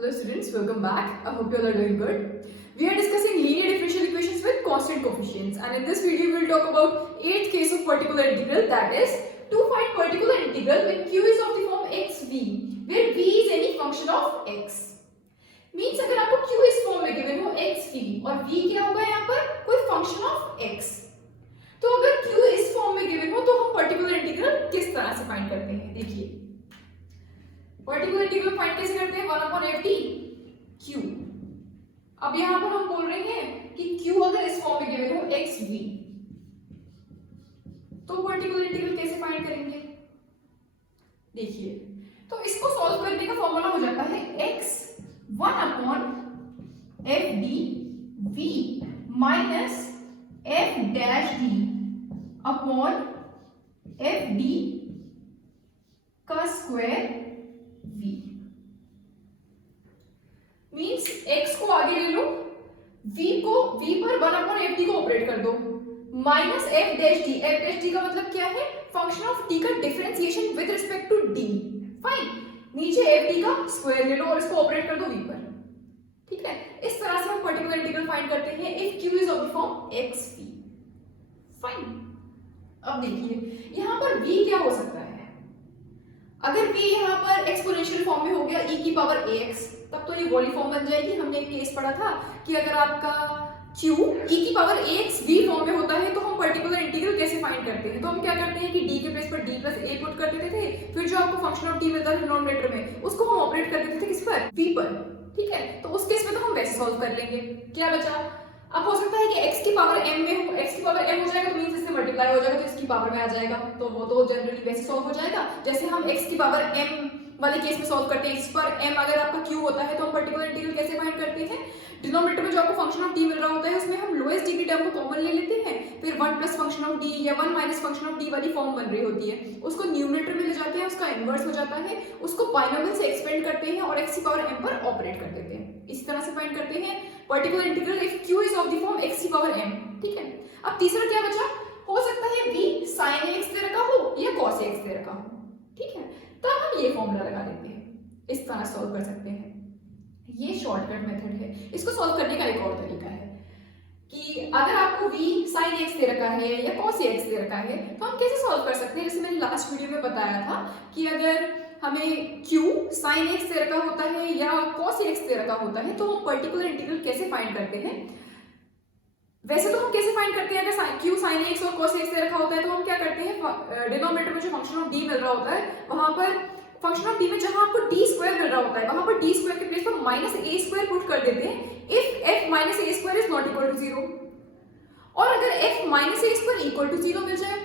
Hello students, welcome back. I hope you all are doing good. We are discussing linear differential equations with constant coefficients, and in this video we will talk about 8th case of particular integral, that is to find particular integral when q is of the form xv where v is any function of x. Means अगर आपको q इस form में given हो xv और v क्या होगा यहाँ पर कोई फंक्शन ऑफ x, तो अगर q इस फॉर्म में गिवन हो तो हम पर्टिकुलर इंटीग्रल किस तरह से फाइंड करते हैं. देखिए पर्टिकुलर इंटीग्रल फाइंड कैसे करते हैं, 1/ft q. अब यहां पर हम बोल रहे हैं कि q अगर इस फॉर्म में गिवन हो xv, तो पर्टिकुलर इंटीग्रल कैसे फाइंड करेंगे. देखिए तो इसको सॉल्व करने का फॉर्मूला हो जाता है x 1/fd v minus f dash d upon fd का स्क्वायर v. मींस x को आगे ले लो, v पर 1/fd को ऑपरेट कर दो, माइनस f डैश d का मतलब क्या है, फंक्शन ऑफ t का differentiation with respect to d. Fine, नीचे fd का स्क्वायर ले लो और इसको ऑपरेट कर दो v पर. ठीक है, इस तरह से हम पर्टिकुलर इंटीग्रल फाइंड करते हैं if q is of the form xv. Fine, अब देखिए यहां पर v क्या हो सकता है. अगर v यहाँ पर एक्सपोनेंशियल फॉर्म में हो गया e की पावर ax, तब तो ये वॉली फॉर्म बन जाएगी. हमने एक केस पढ़ा था कि अगर आपका q e की पावर ax v फॉर्म में होता है तो हम पर्टिकुलर इंटीग्रल कैसे फाइंड करते हैं. तो हम क्या करते हैं कि d के प्लेस पर d प्लस a पुट कर देते थे, फिर जो आपको फंक्शन ऑफ t मिलता है डिनोमिनेटर में उसको हम ऑपरेट कर देते थे किस पर, v पर. ठीक है, तो उस केस में तो हम वैसे सॉल्व कर लेंगे. क्या बचा, अब हो सकता है कि x की पावर m में हो, x की पावर m हो जाएगा तो मींस इससे मल्टीप्लाई हो जाएगा तो इसकी पावर में आ जाएगा, तो वो तो जनरली वैसे सॉल्व हो जाएगा जैसे हम x की पावर m वाले केस में सॉल्व करते हैं. इस पर m अगर आपका q होता है तो हम पर्टिकुलर इंटीग्रल कैसे फाइंड करते हैं, डिनोमिनेटर में जो आपको फंक्शन ऑफ t मिल रहा होता है उसमें हम लोएस्ट डिग्री टर्म को कॉमन ले लेते हैं, फिर 1 प्लस फंक्शन ऑफ d या 1 माइनस फंक्शन ऑफ d वाली फॉर्म बन रही होती है, उसको न्यूमरेटर में ले जाते हैं, उसका इनवर्स हो जाता है, उसको बाइनोमियल से एक्सपेंड करते हैं और x की पावर m पर ऑपरेट कर देते हैं. इस तरह से फाइंड करते हैं particular integral if q is of the form x की पावर m. ठीक है, अब तीसरा क्या बचा, हो सकता है v sin x दे रखा हो या cos x दे रखा हो. ठीक है, तब हम ये फॉर्मूला लगा देते हैं, इस तरह सॉल्व कर सकते हैं. ये शॉर्टकट मेथड है. इसको सॉल्व करने का एक और तरीका है कि अगर आपको v sin x दे रखा है या cos x दे रखा है तो हम कैसे सॉल्व कर सकते हैं. जैसे मैंने लास्ट वीडियो में बताया था कि अगर हमें q sin x दे रखा होता है या cos x दे रखा होता है तो हम पर्टिकुलर इंटीग्रल कैसे फाइंड करते हैं. वैसे तो हम कैसे फाइंड करते हैं, अगर q sin x और cos x दे रखा होता है तो हम क्या करते हैं, डिनोमिनेटर में जो फंक्शन ऑफ d मिल रहा होता है वहां पर फंक्शन ऑफ d में जहां आपको d स्क्वायर मिल रहा होता है वहां पर d स्क्वायर के प्लेस पर माइनस a स्क्वायर पुट कर देते हैं if f minus a square is not equal to 0. और अगर f minus a square equal to 0 मिल जाए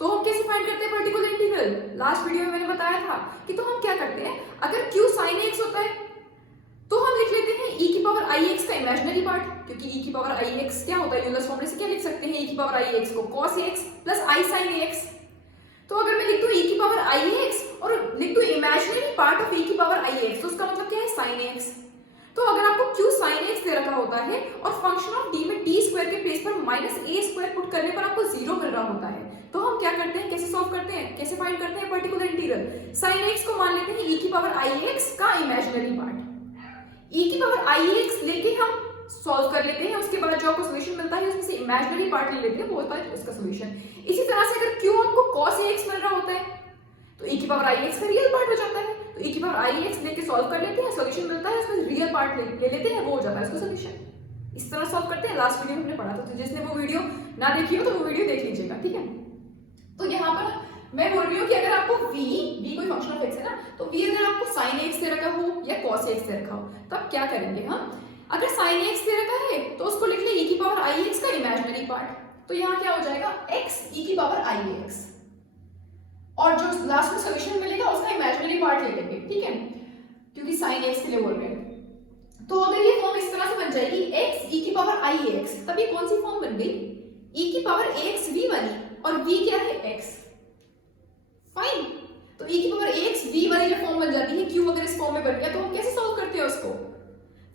तो हम कैसे फाइंड करते हैं पर्टिकुलर इंटीग्रल. लास्ट वीडियो में मैंने बताया था कि तो हम क्या करते हैं, अगर q sin x होता है तो हम लिख लेते हैं e की पावर ix का इमेजिनरी पार्ट, क्योंकि e की पावर ix क्या होता है, यूलर्स फॉर्मूले से क्या लिख सकते हैं, e की पावर ix को cos x plus i sin x. तो अगर मैं लिख दूं e की पावर ix और लिख दूं इमेजिनरी पार्ट ऑफ e की पावर ix तो उसका मतलब क्या है, sin x. तो अगर आपको q sin x दे रखा होता है और फंक्शन ऑफ d में d स्क्वायर के प्लेस पर माइनस a स्क्वायर पुट करने पर आपको 0 मिल रहा होता है, तो हम क्या करते हैं, कैसे सॉल्व करते हैं, कैसे फाइंड करते हैं पर्टिकुलर इंटीग्रल. sin x को मान लेते हैं e की पावर ix का इमेजिनरी पार्ट, e की पावर ix लेके हम सॉल्व कर लेते हैं, उसके बाद जो आपको सॉल्यूशन मिलता है उसमें से इमेजिनरी पार्ट ले लेते हैं, वो होता है उसका सॉल्यूशन. इसी तरह से अगर q आपको cos ax मिल रहा होता है तो e की पावर ix का रियल पार्ट हो जाता है, तो e की पावर ix लेके सॉल्व कर लेते हैं, सॉल्यूशन मिलता है उसमें रियल पार्ट ले लेते हैं, वो हो जाता है उसका सॉल्यूशन. इस तरह सॉल्व करते हैं. लास्ट वीडियो में हमने पढ़ा था, तो जिसने वो वीडियो ना देखी हो तो वो वीडियो देख लीजिएगा. ठीक है, तो यहाँ पर मैं बोल रही हूँ कि अगर आपको v कोई फंक्शन ऑफ x है ना, तो v अगर आपको sin x दे रखा हो या cos x दे रखा हो तब क्या करेंगे हम, अगर sin x दे रखा है तो उसको लिख ले e की पावर ix का इमेजिनरी पार्ट, तो यहाँ क्या हो जाएगा x e की पावर ix और जो लास्ट में सॉल्यूशन मिलेगा उसका इमेजिनरी पार्ट ले लेंगे. ठीक है, क्योंकि sin x के लिए बोल रहे हैं. तो अगर ये फॉर्म इस तरह से बन जाएगी x e की पावर ix, तब ये कौन सी फॉर्म बन गई, e की पावर ax v वाली, और v क्या है x. फाइन, तो e की पावर ax v वाली जो फॉर्म बन जाती है, q अगर इस फॉर्म में बन गया तो हम कैसे सॉल्व करते हैं उसको,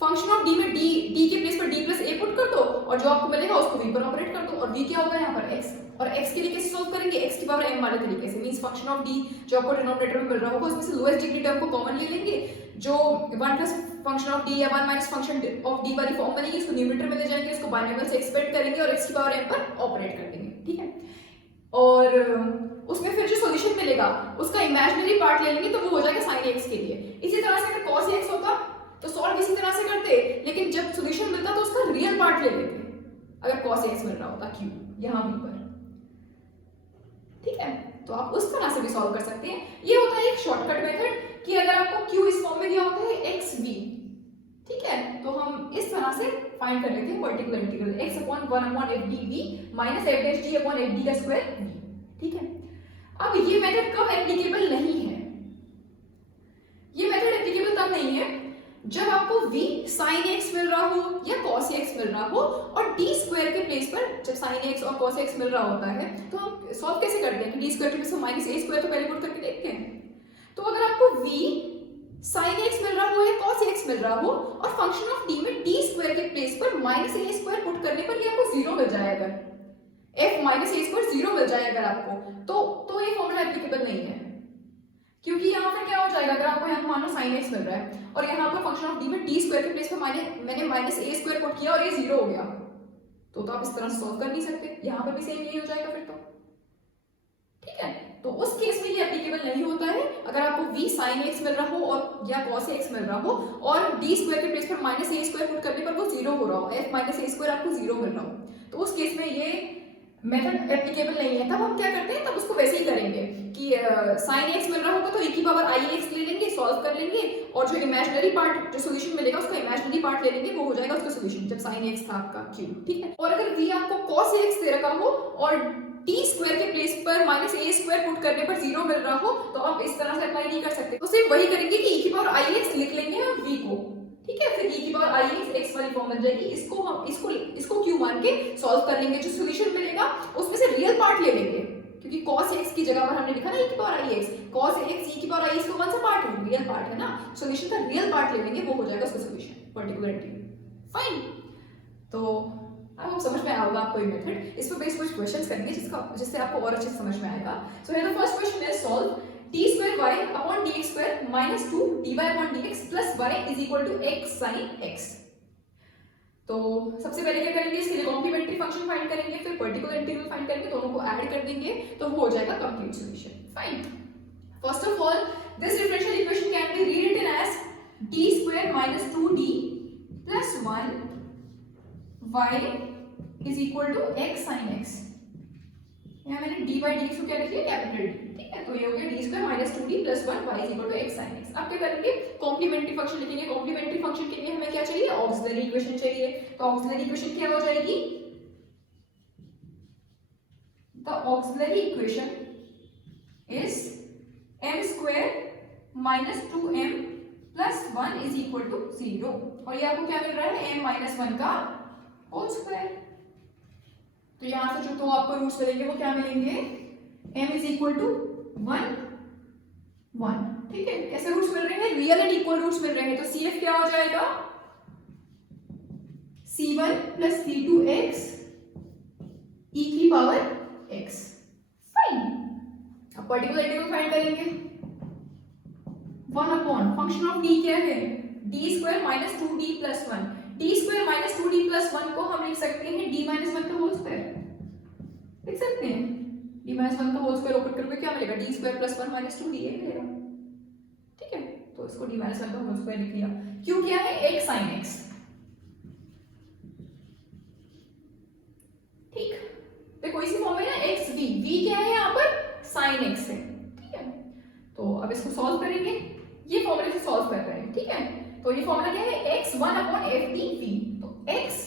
फंक्शन ऑफ डी में डी के प्लेस पर डी प्लस ए पुट कर दो और जो आपको मिलेगा उसको वी पर ऑपरेट कर दो और वी क्या होगा यहाँ पर एक्स, और एक्स के लिए कैसे सॉल्व करेंगे, एक्स की पावर m वाले तरीके से, मींस फंक्शन ऑफ डी जो आपको डिनोमिनेटर में मिल रहा होगा उसमें से लोएस्ट डिग्री टर्म को कॉमन ले लेंगे, जो 1 प्लस फंक्शन ऑफ डी या 1 माइनस फंक्शन ऑफ डी वाली फॉर्म बनेगी इसको न्यूमरेटर में ले जाएंगे, इसको बाइनोमियल से एक्सपेंड करेंगे और x की पावर m पर ऑपरेट कर देंगे, ठीक है। और उसमें फिर जो सॉल्यूशन मिलेगा उसका इमेजिनरी पार्ट ले लेंगे तो वो हो जाएगा sin x के लिए। इसी तरह से अगर cos x होता तो सॉल्व इसी तरह से करते, लेकिन जब सॉल्यूशन मिलता तो उसका रियल पार्ट ले लेते अगर cos x मिल रहा होता q यहाँ v पर, ठीक है। तो आप उस तरह से भी सॉल्व कर सकते हैं। ये होता है एक शॉर्टकट मेथड कि अगर आपको q इस फॉर्म में दिया होता है xv, ठीक है, तो हम इस तरह से फाइंड कर लेते हैं particular integral x upon 1 upon f dv minus f dash d upon f d का स्क्वायर v, ठीक है। अब ये मेथड कब एप्लीकेबल नहीं है, ये मेथड एप्लीकेबल तब नहीं है जब आपको v sin x मिल रहा हो या cos x मिल रहा हो और d स्क्वायर के प्लेस पर जब sin x और cos x मिल रहा होता है तो हम सॉल्व कैसे करते हैं कि d स्क्वायर के प्लेस पर माइनस a स्क्वायर तो पहले पुट करके देखते हैं। तो अगर आपको v sin x मिल रहा हो या cos x मिल रहा हो और फंक्शन ऑफ d में d स्क्वायर के प्लेस पर माइनस a स्क्वायर पुट करने पर ये आपको जीरो मिल जाएगा, f minus a square zero मिल जाएगा अगर आपको, तो ये फॉर्मूला एप्लीकेबल नहीं है, क्योंकि यहाँ पर क्या हो जाएगा अगर आपको यहाँ मान लो sin x मिल रहा है और यहाँ पर फंक्शन ऑफ d में d स्क्वायर के प्लेस पर मैंने माइनस a स्क्वायर पुट किया और ये जीरो हो गया, तो आप इस तरह से सॉल्व कर नहीं सकते, यहाँ पर भी सेम यही हो जाएगा फिर तो, ठीक है। तो उस केस में ये एप्लीकेबल नहीं होता है अगर आपको v sin x मिल रहा हो और या cos x मिल रहा हो और d स्क्वायर के प्लेस पर माइनस a स्क्वायर पुट करने पर वो जीरो हो रहा हो, f माइनस a स्क्वायर आपको जीरो मिल रहा हो, तो उस केस में ये मेथड एप्लीकेबल नहीं है। तब हम क्या करते हैं, तब उसको वैसे ही करेंगे कि sin x मिल रहा होगा तो e की पावर i x ले लेंगे, सॉल्व कर लेंगे और जो इमेजिनरी पार्ट जो सॉल्यूशन मिलेगा उसका इमेजिनरी पार्ट ले लेंगे, वो हो जाएगा उसका सॉल्यूशन जब sin x था आपका q, ठीक है। और अगर v आपको cos x दे रखा हो और d स्क्वायर के प्लेस पर माइनस a स्क्वायर पुट करने पर जीरो मिल रहा हो तो आप इस तरह से अप्लाई नहीं कर सकते, तो सिर्फ वही करेंगे कि e की पावर i x लिख लेंगे और v को, ठीक है, फिर e की पावर i x वाली फॉर्म बन जाएगी, इसको हम इसको q मान के सॉल्व कर लेंगे, जो सॉल्यूशन मिलेगा उसमें से रियल पार्ट ले लेंगे, क्योंकि cos x की जगह पर हमने लिखा ना e की power i x, cos x e की पावर i x कौन सा पार्ट है, रियल पार्ट है ना, सॉल्यूशन का रियल पार्ट ले लेंगे, वो हो जाएगा उसका सॉल्यूशन पर्टिकुलर इंटीग्रल, फाइन। तो अब समझ में आएगा आपको ये मेथड, इस पर बेस कुछ क्वेश्चंस करेंगे जिससे आपको और अच्छे से समझ में आएगा। So here the first question is solve t square y upon dx square minus 2 dy upon dx plus y is equal to x sin x। तो सबसे पहले क्या करेंगे, इसके लिए कॉम्प्लीमेंट्री फंक्शन फाइंड करेंगे, फिर पर्टिकुलर इंटीग्रल फाइंड करेंगे, दोनों को ऐड कर देंगे तो वो हो जाएगा complete solution, fine. First of all this differential equation can be rewritten as d square minus 2d plus 1 y is equal to x sin x। यहाँ मैंने d by dx को क्या लिख लिया, कैपिटल D, ठीक है, तो ये हो गया d square minus 2d plus 1 y is equal to x sin x। अब क्या करेंगे, कॉम्प्लीमेंट्री फंक्शन लिखेंगे, कॉम्प्लीमेंट्री फंक्शन के लिए हमें क्या चाहिए, ऑक्सिलरी इक्वेशन चाहिए, तो ऑक्सिलरी इक्वेशन क्या हो जाएगी, the auxiliary equation is m square minus 2m plus 1 is equal to 0, और ये आपको क्या मिल रहा है, m minus 1 का होल स्क्वायर। तो यहां से जो तो आपको रूट्स मिलेंगे वो क्या मिलेंगे, m is equal to 1 1, ठीक है। कैसे रूट्स मिल रहे हैं, रियल एंड इक्वल रूट्स मिल रहे हैं, तो CF क्या हो जाएगा, C1 plus C2x e की पावर x, फाइन। अब पर्टिकुलर इंटीग्रल फाइंड करेंगे, 1 अपॉन फंक्शन ऑफ d क्या है, d स्क्वायर माइनस 2d प्लस 1, d स्क्वायर माइनस 2d प्लस 1 को हम लिख सकते हैं d माइनस 1 का होल स्क्वायर, लिख सकते हैं d माइनस 1 का होल स्क्वायर ओपन करके क्या मिलेगा, d square plus 1 minus 2d ये मिलेगा, ठीक है। तो इसको d माइनस 1 का होल स्क्वायर लिख लिया, क्यों क्या है, x sin x, ठीक। देखो इसी फॉर्म में ना x v क्या है यहाँ पर, sin x है, ठीक है। तो अब इसको सॉल्व करेंगे, ये फॉर्मूले से सॉल्व कर रहे हैं, ठीक है। तो ये फॉर्मूला क्या है, x 1 upon f d v, तो x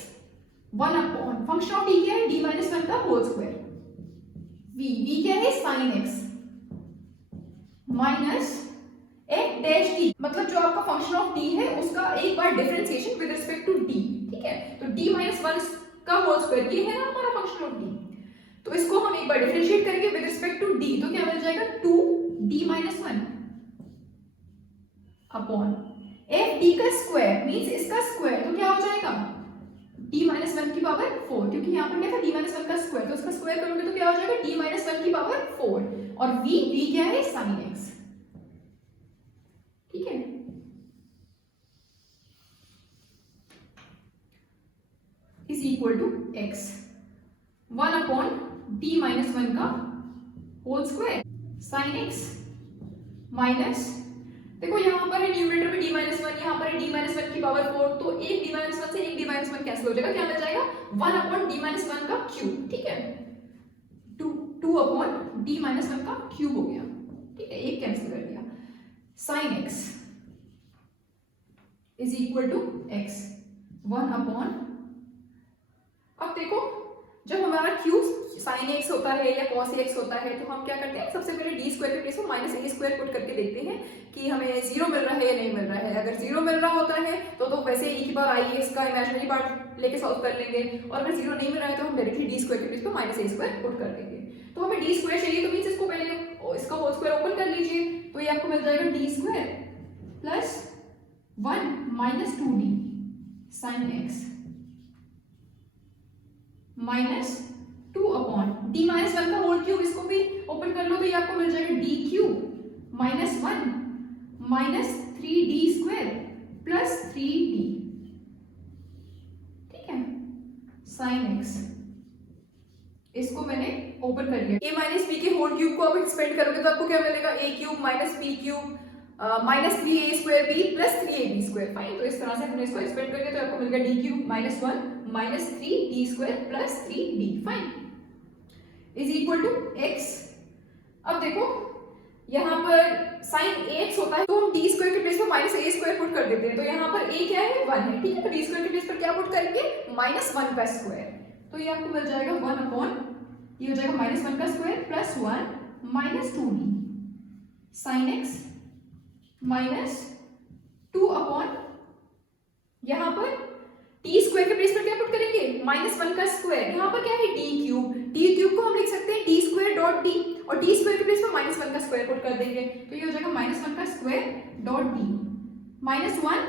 1 upon function of d क्या है, d माइनस 1 का होल स्क्वायर, v क्या है, sin x minus f dash d, मतलब जो आपका फंक्शन ऑफ d है उसका एक बार differentiation with respect to d, ठीक है। तो d माइनस 1 का होल स्क्वायर ये है ना हमारा फंक्शन ऑफ d, तो इसको हम एक बार डिफरेंशिएट करेंगे विद रिस्पेक्ट टू d, तो क्या मिल जाएगा 2d minus 1 upon F D का स्क्वायर मीन्स इसका स्क्वायर, तो क्या हो जाएगा d माइनस वन की पावर 4, क्योंकि यहाँ पर क्या था d माइनस वन का स्क्वायर, तो उसका स्क्वायर करोगे तो क्या हो जाएगा d माइनस वन की पावर 4, और v क्या है साइन x, ठीक है। Is equal to x 1 upon d minus one का whole square sine x minus, देखो यहाँ पर है न्यूमरेटर में d माइनस वन, यहाँ पर है d माइनस वन की पावर 4, तो एक d माइनस वन से एक d माइनस वन कैंसिल हो जाएगा, क्या मिल जाएगा 1 अपॉन d माइनस वन का क्यूब, ठीक है, 2 अपॉन d माइनस वन का क्यूब हो गया, ठीक है, एक कैंसिल कर दिया, sine x is equal to x 1 upon, अब देखो जब हमारा क्यूब साइन x होता है या cos x होता है तो हम क्या करते हैं, सबसे पहले डी स्क्वायर के प्लेस में माइनस ए स्क्वायर पुट करके देखते हैं कि हमें जीरो मिल रहा है या नहीं मिल रहा है। अगर जीरो मिल रहा होता है तो वैसे e की पावर आई इसका इमेजिनरी पार्ट लेके सॉल्व कर लेंगे, और अगर जीरो नहीं मिल रहा है तो हम डायरेक्टली डी स्क्वायर के प्लेस में माइनस ए स्क्वायर पुट कर देंगे। तो हमें डी स्क्वायर चाहिए तो मीन्स इसको पहले इसका होल स्क्वायर ओपन कर लीजिए, तो ये आपको मिल जाएगा D square plus 1 minus 2d sine x minus 2 upon d minus one का होल क्यूब, इसको भी ओपन कर लो तो ये आपको मिल जाएगा d cube minus 1 minus 3d square plus 3d, ठीक है, साइन x, इसको मैंने ओपन कर लिया। a माइनस b के होल क्यूब को आप एक्सपेंड करोगे तो आपको क्या मिलेगा, a cube minus b cube minus 3a square b plus 3ab square, fine. तो इस तरह से हमने इसको एक्सपेंड करके तो आपको मिल गया d cube minus 1 minus 3d square plus 3d, fine, is equal to x। अब देखो यहाँ पर साइन ax होता है तो हम d स्क्वायर के प्लेस पर माइनस a स्क्वायर पुट कर देते हैं, तो यहाँ पर a क्या है 1 है, ठीक है, तो d स्क्वायर के प्लेस पर क्या पुट करेंगे माइनस 1 का स्क्वायर, तो ये आपको मिल जाएगा 1 अपॉन, ये हो जाएगा माइनस 1 का square plus 1 minus 2d sine x minus 2 upon, यहाँ पर टी स्क्वायर के प्लेस पर क्या पुट करेंगे माइनस 1 का स्क्वायर, यहाँ पर क्या है डी क्यूब को हम लिख सकते हैं डी स्क्वायर डॉट डी, और डी स्क्वायर के प्लेस पर माइनस 1 का स्क्वायर पुट कर देंगे, तो ये हो जाएगा माइनस 1 का square dot D minus 1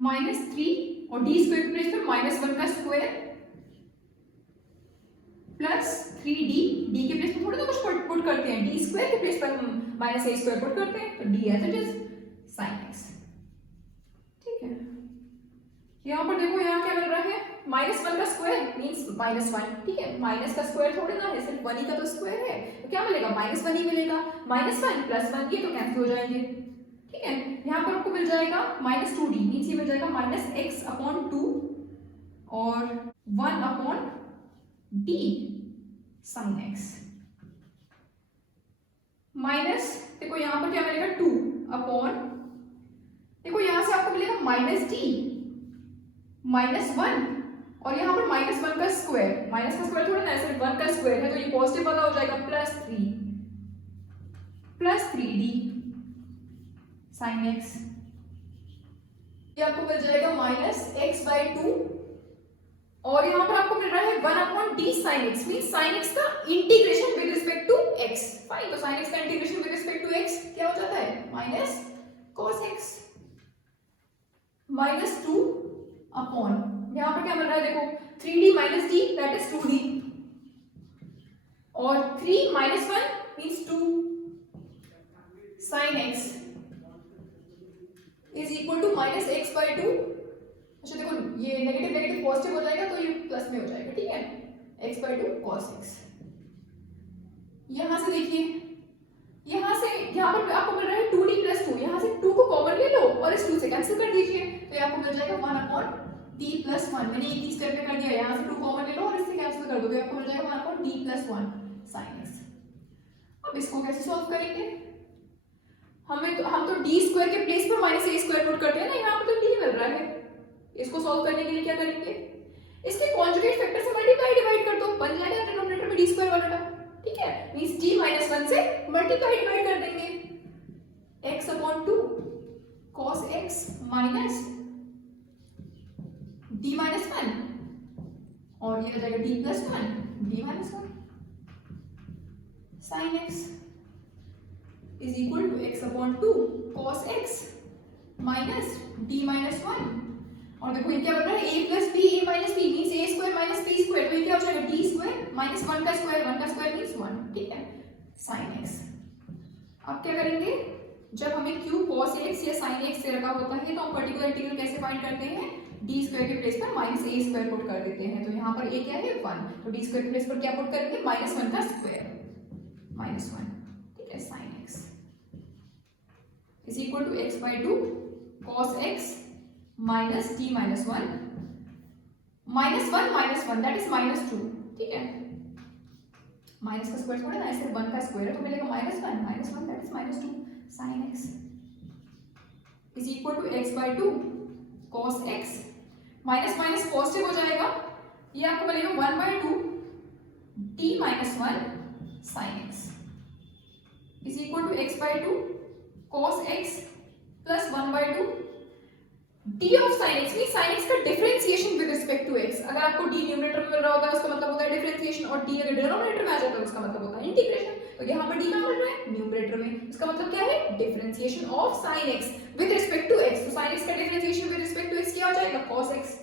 minus 3, और डी स्क्वायर के प्लेस पर माइनस 1 का स्क्वायर प्लस 3d, डी के प्लेस पर थोड़ा सा कुछ पुट करते हैं, डी स्क्वायर के प्लेस पर हम माइनस ए स्क्वायर पुट करते हैं, तो D as it is sine x, ठीक है। यहाँ पर देखो यहाँ क्या मिल रहा है माइनस 1 का स्क्वायर मींस माइनस 1, ठीक है, माइनस का स्क्वायर थोड़ी ना है, सिर्फ 1 ही का तो स्क्वायर है, तो क्या मिलेगा माइनस 1 ही मिलेगा, माइनस 1 प्लस 1 ये तो कैंसिल हो जाएंगे, ठीक है। यहाँ पर आपको मिल जाएगा माइनस 2d मींस ये मिल जाएगा माइनस x अपॉन 2 और 1 upon d sine x minus, देखो यहाँ पर क्या मिलेगा 2 अपॉन, देखो यहाँ से आपको मिलेगा माइनस d माइनस 1, और यहाँ पर माइनस 1 का स्क्वायर, माइनस का स्क्वायर थोड़ा ना सिर्फ 1 का स्क्वायर है, तो ये पॉजिटिव वाला हो जाएगा प्लस 3d साइन x, ये आपको मिल जाएगा माइनस x बाई 2, और यहाँ पर आपको मिल रहा है 1 upon d sine x means sine x का integration with respect to x, fine, तो साइन x का integration with respect to x क्या हो जाता है minus cos x minus 2 upon, यहाँ पर क्या मिल रहा है देखो 3d minus d that is 2d, और 3 minus 1 means 2 sine x is equal to minus x by 2। अच्छा देखो ये नेगेटिव नेगेटिव पॉजिटिव हो जाएगा तो ये प्लस में हो जाएगा, ठीक है, x बाई 2 cos x। यहां से देखिए, यहां से यहाँ पर आपको मिल रहा है 2d प्लस 2, यहाँ से 2 को कॉमन ले लो और इस 2 से कैंसिल कर दीजिए, तो ये आपको मिल जाएगा 1 अपॉन d प्लस 1, मैंने एक ही स्टेप में कर दिया, यहाँ से 2 कॉमन ले लो और इससे कैंसिल कर दो, तो आपको मिल जाएगा 1 upon d plus 1 sine x। अब इसको कैसे सॉल्व करेंगे, हम तो d स्क्वायर के प्लेस पर माइनस a स्क्वायर पुट करते हैं ना, यहाँ पर तो d मिल रहा है, इसको सॉल्व करने के लिए क्या करेंगे, इसके कॉन्जुगेट फैक्टर से मल्टीप्लाई डिवाइड कर दो, बन जाएगा डिनोमिनेटर में d स्क्वायर वाला का, ठीक है, मींस d माइनस 1 से मल्टीप्लाई डिवाइड कर देंगे x upon 2 cos x minus d minus 1, और ये हो जाएगा d plus 1 d minus 1 sine x is equal to x upon 2 cos x minus D minus 1, और देखो ये क्या बन रहा है a plus B a minus B means a square minus b square, तो ये क्या हो जाएगा d स्क्वायर माइनस 1 का स्क्वायर मीन्स 1, ठीक है, sin x। अब क्या करेंगे, जब हमें q cos x या sin x से रखा होता है तो हम पर्टिकुलर इंटीग्रल कैसे फाइंड करते हैं, d स्क्वायर के प्लेस पर माइनस a स्क्वायर पुट कर देते हैं, तो यहाँ पर a क्या है 1, तो d स्क्वायर के प्लेस पर क्या पुट करेंगे माइनस 1 का स्क्वायर माइनस 1, ठीक है, sin x is equal to x by 2 cos x minus d minus 1 minus 1 that is minus 2, ठीक है, माइनस का स्क्वायर थोड़ा ना, ऐसे 1 का स्क्वायर है तो मिलेगा minus 1 that is minus 2 sin x is equal to x by 2 cos x minus minus positive हो जाएगा, ये आपको मिलेगा 1 by 2 d minus 1 sin x is equal to x by 2 cos x plus 1 by 2 d of sin x means sin x का differentiation with respect to x। अगर आपको d numerator में मिल रहा होता है उसका मतलब होता है डिफरेंशिएशन, और d अगर डिनोमिनेटर में आ जाता है उसका मतलब होता है इंटीग्रेशन। तो यहाँ पर d कहाँ मिल रहा है न्यूमरेटर में, इसका मतलब क्या है differentiation of sin x with respect to x। तो sin x का differentiation with respect to x क्या हो जाएगा cos x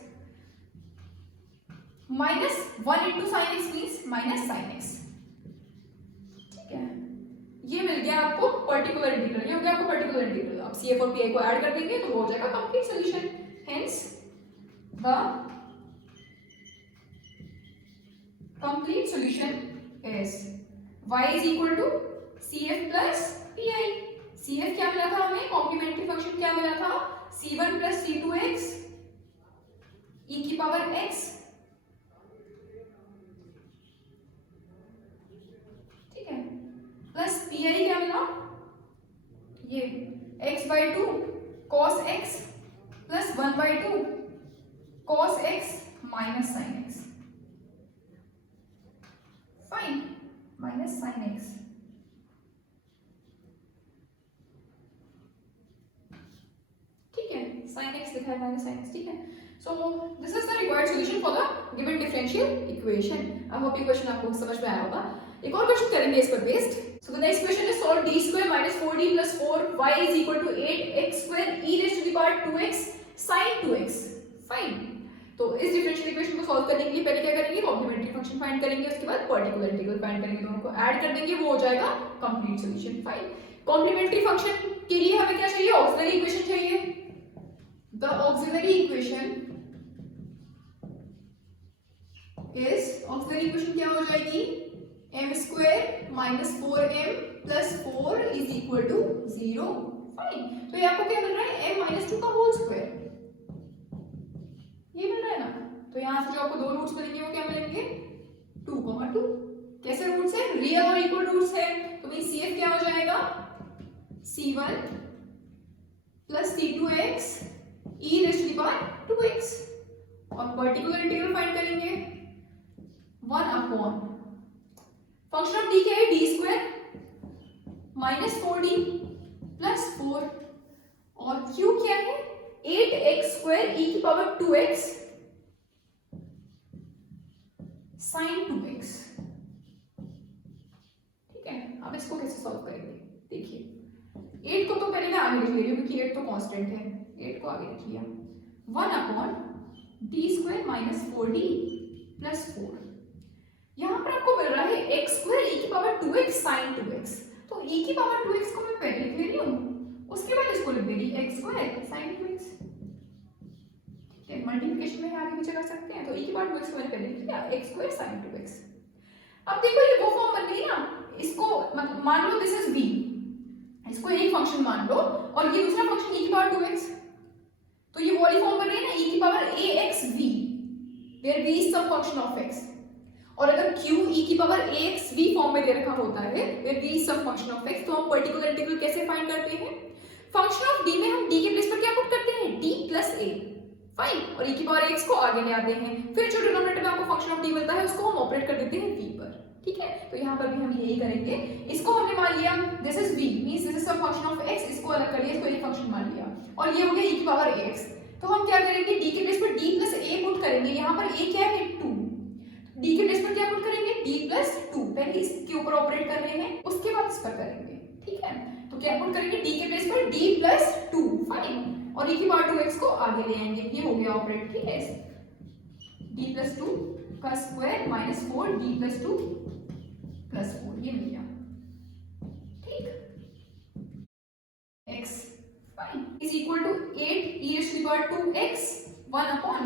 minus 1 into sin x means minus sin x, ठीक है, ये मिल गया आपको पर्टिकुलर इंटीग्रल, ये हो गया आपको पर्टिकुलर इंटीग्रल। अब CF और PI को ऐड कर देंगे तो हो जाएगा complete solution. Hence the complete solution is y is equal to CF plus PI। CF क्या मिला था हमें, कॉम्प्लीमेंट्री फंक्शन क्या मिला था, C1 प्लस C2x e की पावर x, ठीक है, प्लस PI क्या मिला, ये x by 2 cos x plus 1 by 2 cos x minus sin x, fine, minus sin x, ठीक है, sin x लिखा है माइनस sin x, ठीक है। So this is the required solution for the given differential equation. I hope ये question आपको समझ में आया होगा। एक और क्वेश्चन करेंगे इस पर based. So the next question is solve d स्क्वायर minus 4d plus 4y is equal to 8x square e raise to the power 2x sin 2x, fine. तो इस डिफरेंशियल इक्वेशन को सॉल्व करने के लिए पहले क्या करेंगे, कॉम्प्लीमेंट्री फंक्शन फाइंड करेंगे, उसके बाद पर्टिकुलर इंटीग्रल फाइंड करेंगे, दोनों को ऐड कर देंगे, वो हो जाएगा complete solution, fine. Complementary function के लिए हमें क्या चाहिए, ऑक्सिलरी इक्वेशन चाहिए। The auxiliary equation is, auxiliary equation क्या हो जाएगी, m square minus 4m plus 4 is equal to 0, fine. तो ये आपको क्या मिल रहा है, m माइनस 2 का होल स्क्वायर, ये मिल रहा है ना। तो यहाँ से जो आपको दो रूट्स मिलेंगे वो क्या मिलेंगे 2, 2 कैसे रूट्स है, रियल और इक्वल रूट्स है, तो भाई CF क्या हो जाएगा C1 plus C2x e raise to the power 2x, और पर्टिकुलर इंटीग्रल फाइंड करेंगे 1 अपॉन फंक्शन ऑफ d क्या है, d स्क्वायर माइनस 4d प्लस 4, और q क्या है 8x स्क्वायर e की पावर 2x sin 2x, ठीक है। अब इसको कैसे सॉल्व करेंगे, देखिए 8 को तो पहले मैं आगे लिख ले रही हूँ क्योंकि 8 तो कांस्टेंट है, 8 को आगे लिख लिया, 1 अपॉन d स्क्वायर माइनस 4d प्लस 4, यहाँ पर आपको मिल रहा है x स्क्वायर e की पावर 2x sin 2x, तो e की पावर 2x को मैं पहले लिख ले रही हूँ, उसके बाद इसको लिख देंगे x स्क्वायर sin 2x, ठीक है, मल्टीप्लिकेशन में आगे पीछे कर सकते हैं, तो e की पावर 2x को मैंने पहले लिख लिया, x स्क्वायर sin 2x। अब देखो ये वो फॉर्म बन गई ना, इसको मतलब मान लो दिस इज v, इसको एक फंक्शन मान लो, और ये दूसरा फंक्शन e की पावर 2x, तो ये वाली फॉर्म बन रही है ना e की power axv, where v is some function of x। और अगर q e की पावर axv फॉर्म में दे रखा होता है where v is some function of x, तो हम पर्टिकुलर इंटीग्रल कैसे फाइंड करते हैं, फंक्शन ऑफ d में हम d के प्लेस पर क्या पुट करते हैं d प्लस a, फाइन, और e की पावर x को आगे ले आते हैं, फिर जो डिनोमिनेटर में आपको फंक्शन ऑफ d मिलता है उसको हम ऑपरेट कर देते हैं v पर, ठीक है। तो यहाँ पर भी हम यही करेंगे, इसको हमने मान लिया this is v means this is some function of x, इसको अलग कर लिया, इसको एक फंक्शन मान लिया, और ये हो गया e की पावर ax, तो हम क्या करेंगे d के प्लेस पर d प्लस a पुट करेंगे, यहाँ पर a क्या है 2, d के प्लेस पर क्या पुट करेंगे d प्लस 2, पहले इसके ऊपर ऑपरेट कर रहे हैं उसके बाद इस पर करेंगे, ठीक है। तो क्या पुट करेंगे d के प्लेस पर d प्लस 2, फाइन, और e की पावर 2x को आगे ले आएंगे, ये हो गया ऑपरेट, ठीक है। d प्लस 2 का square minus 4 d plus 2 plus 4, ये मिल गया, ठीक। x fine is equal to 8 e raise to the power 2x 1 upon,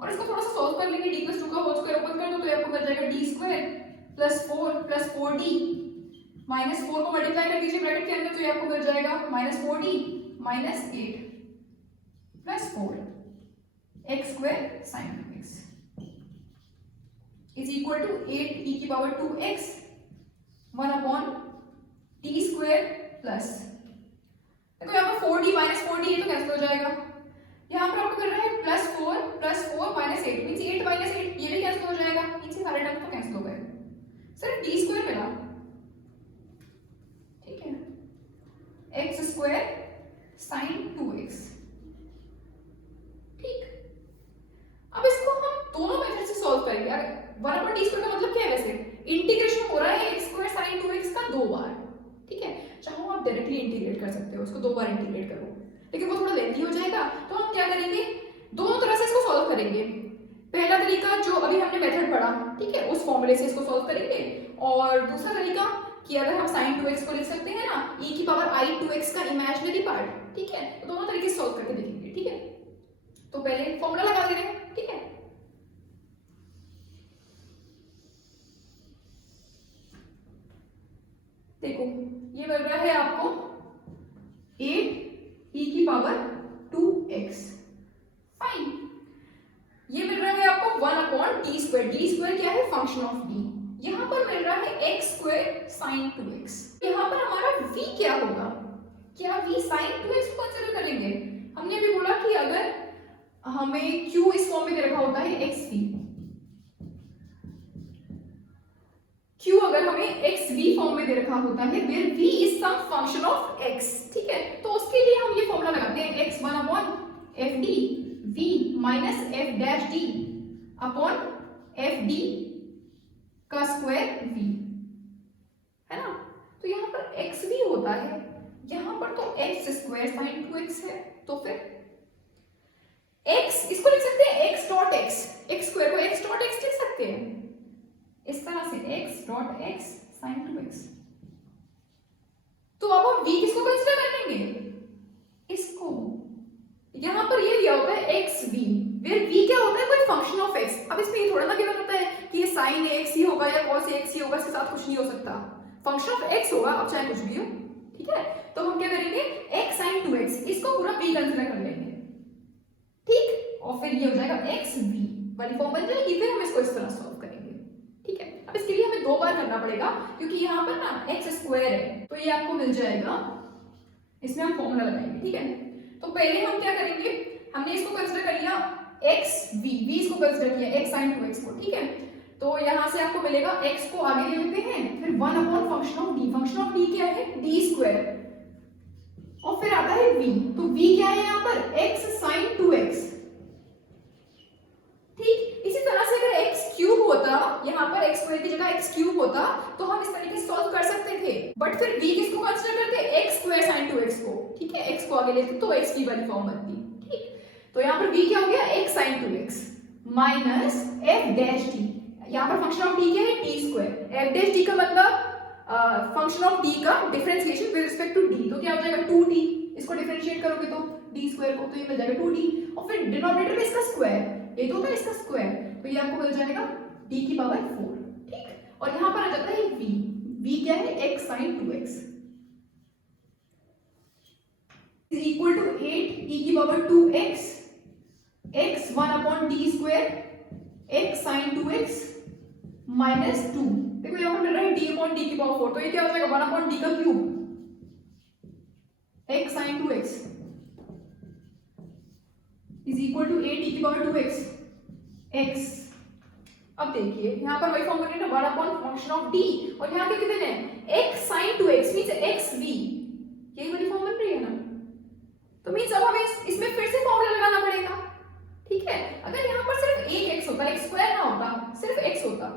और इसको थोड़ा सा सॉल्व कर लेंगे, d प्लस 2 का होल स्क्वायर ओपन कर दो तो आपको मिल जाएगा d square plus 4d minus 4 को मल्टीप्लाई कर दीजिए ब्रैकेट के अंदर, तो ये आपको मिल जाएगा minus 4d minus 8 plus 4 x square sine 2x is equal to 8 e की power 2x 1 upon d square plus, देखो यहाँ पर 4d माइनस 4d ये तो कैंसिल हो जाएगा, यहाँ पर आपको मिल रहा है प्लस 4 माइनस 8 मींस 8 माइनस 8 ये भी कैंसिल हो जाएगा, मींस ये सारे टर्म तो कैंसिल हो गए, सिर्फ d स्क्वायर मिला, ठीक है, x स्क्वायर साइन 2x, ठीक। अब इसको हम दोनों मेथड से सॉल्व करेंगे। 1/d स्क्वायर का मतलब क्या है, वैसे इंटीग्रेशन हो रहा है x स्क्वायर साइन 2x का 2 बार, ठीक है। चाहो आप डायरेक्टली इंटीग्रेट कर सकते हो, इसको 2 बार इंटीग्रेट करो, लेकिन वो थोड़ा लेंथी हो जाएगा, तो हम क्या करेंगे, दोनों तरह से इसको सॉल्व करेंगे। पहला तरीका जो अभी हमने मेथड पढ़ा, ठीक है, उस फॉर्मूले से इसको सॉल्व करेंगे, और दूसरा तरीका कि अगर हम sin 2x को लिख सकते हैं ना e की पावर i 2x का इमेजिनरी पार्ट, ठीक है, तो दोनों तरीके से सॉल्व करके देखेंगे, ठीक है। तो पहले फॉर्मूला लगा दे रहे हैं, ठीक है, देखो ये मिल रहा है आपको 8 e की पावर 2x, फाइन, ये मिल रहा है आपको 1 upon D square, D square क्या है, फंक्शन ऑफ d, यहाँ पर मिल रहा है x स्क्वायर साइन 2x, यहाँ पर हमारा v क्या होगा, क्या v साइन 2x को कंसीडर करेंगे, हमने अभी बोला कि अगर हमें q इस फॉर्म में दे रखा होता है xv, q अगर हमें xv फॉर्म में दे रखा होता है where v is some function of x, ठीक है, तो उसके लिए हम ये फॉर्मूला लगाते हैं x 1 upon fd v minus f dash d upon fd का स्क्वायर v, है ना, तो यहाँ पर xv होता है, यहाँ पर तो x स्क्वायर साइन 2x है, तो फिर x इसको लिख सकते हैं x dot x, x square को x डॉट x लिख सकते हैं इस तरह से x dot x sign 2x, तो अब हम v किसको कंसीडर कर लेंगे, इसको, यहाँ पर ये दिया होता है xv where v क्या होता है, कोई फंक्शन ऑफ x, अब इसमें ये थोड़ा ना गिवन होता है कि ये sin x ही होगा या cos x ही होगा, इसके साथ कुछ नहीं हो सकता, फंक्शन ऑफ x होगा, अब चाहे कुछ भी हो, ठीक है, तो हम क्या करेंगे x sin 2x इसको पूरा v कंसीडर कर लेंगे, ठीक, और फिर ये हो जाएगा xv वाली फॉर्म बन जाएगी, फिर हम इसको इस तरह सॉल्व करेंगे, ठीक है। अब इसके लिए हमें 2 बार करना पड़ेगा क्योंकि यहाँ पर ना x स्क्वायर है, तो ये आपको मिल जाएगा, इसमें हम फॉर्मूला लगाएंगे, ठीक है। तो पहले हम क्या करेंगे, हमने इसको कंसीडर कर लिया xv, v इसको कंसीडर किया x sin 2x को, ठीक है, तो यहाँ से आपको मिलेगा x को आगे ले लेते हैं, फिर 1 upon function of d, function of d क्या है, d स्क्वायर, और फिर आता है v, तो v क्या है यहाँ पर x sin 2x, ठीक। इसी तरह से अगर x क्यूब होता, यहाँ पर x स्क्वायर की जगह x क्यूब होता, तो हम इस तरीके से सॉल्व कर सकते थे, बट फिर v किसको कंसीडर करते, x स्क्वायर sin 2x को, ठीक है, x को आगे लेते तो x की वाली फॉर्म बनती, ठीक। तो यहाँ पर v क्या हो गया, x sin 2x minus f dash d, यहाँ पर फंक्शन ऑफ d क्या है, d square, f dash d का मतलब फंक्शन ऑफ d का differentiation with respect to d, तो क्या हो जाएगा 2d, इसको डिफरेंशिएट करोगे तो d स्क्वायर को, तो ये मिल जाएगा 2d, और फिर डिनोमिनेटर में इसका स्क्वायर, ये तो होता है इसका स्क्वायर, तो ये आपको मिल जाएगा d की पावर 4, ठीक, और यहाँ पर आ जाता है v, v क्या है, x sin 2x is equal to 8 e की power 2x x 1 upon d square x sin 2x minus 2, देखो यहाँ पर मिल रहा है d upon d की पावर 4, तो ये क्या हो जाएगा 1 upon d का cube x sin 2x is equal to 8 e की पावर 2x x, अब देखिए यहाँ पर वही फॉर्म बनेगा 1 upon फंक्शन ऑफ d, और यहाँ क्या कितने हैं x sin 2x means xv, यही वाली फॉर्म बन रही है ना, तो मींस अब हमें इसमें फिर से फॉर्मूला लगाना पड़ेगा, ठीक है। अगर यहाँ पर सिर्फ एक x होता, x स्क्वायर ना होता, सिर्फ x होता,